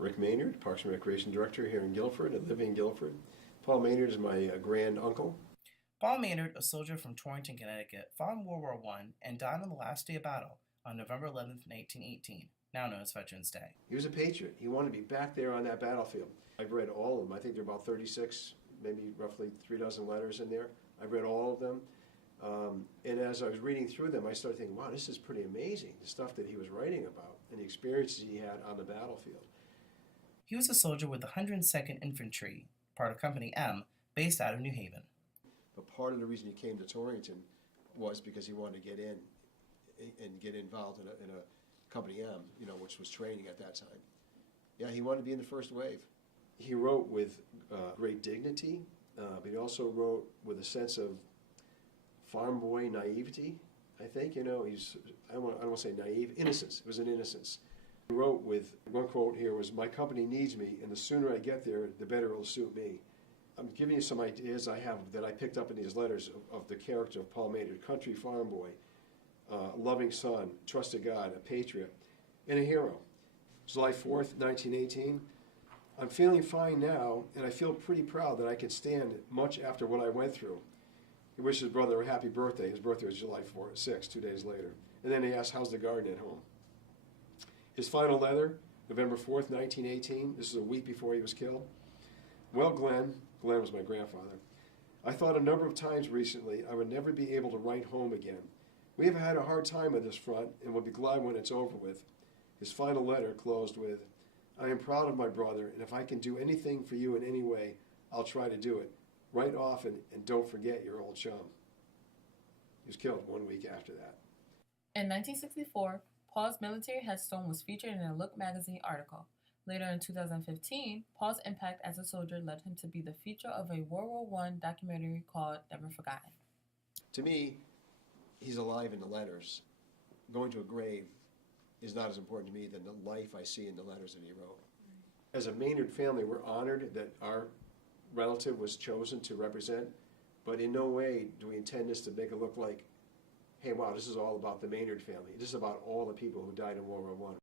Rick Maynard, Parks and Recreation Director here in Guilford. I live in Guilford. Paul Maynard is my grand uncle. Paul Maynard, a soldier from Torrington, Connecticut, fought in World War I and died on the last day of battle on November 11th, 1918, now known as Veterans Day. He was a patriot. He wanted to be back there on that battlefield. I've read all of them. I think there are about 36, maybe roughly 3 dozen letters in there. I've read all of them. And as I was reading through them, I started thinking, wow, this is pretty amazing, the stuff that he was writing about and the experiences he had on the battlefield. He was a soldier with the 102nd Infantry, part of Company M, based out of New Haven. But part of the reason he came to Torrington was because he wanted to get in and get involved in a Company M, which was training at that time. Yeah, he wanted to be in the first wave. He wrote with great dignity, but he also wrote with a sense of farm boy naivety, I think. I don't want to say naive, innocence. It was an innocence. He wrote with, one quote here was, "My company needs me, and the sooner I get there, the better it will suit me." I'm giving you some ideas I have that I picked up in these letters of the character of Paul Maynard, country farm boy, loving son, trusted God, a patriot, and a hero. July 4th, 1918. I'm feeling fine now, and I feel pretty proud that I can stand much after what I went through. He wished his brother a happy birthday. His birthday was July 6th, 2 days later. And then he asked, how's the garden at home? His final letter, November 4th, 1918. This is a week before he was killed. Well, Glenn was my grandfather, I thought a number of times recently I would never be able to write home again. We have had a hard time on this front and will be glad when it's over with. His final letter closed with, I am proud of my brother, and if I can do anything for you in any way, I'll try to do it. Write often, and don't forget your old chum. He was killed 1 week after that. In 1964, Paul's military headstone was featured in a Look magazine article. Later in 2015, Paul's impact as a soldier led him to be the feature of a World War I documentary called Never Forgotten. To me, he's alive in the letters. Going to a grave is not as important to me than the life I see in the letters that he wrote. As a Maynard family, we're honored that our relative was chosen to represent, but in no way do we intend this to make it look like, hey, wow, this is all about the Maynard family. This is about all the people who died in World War I.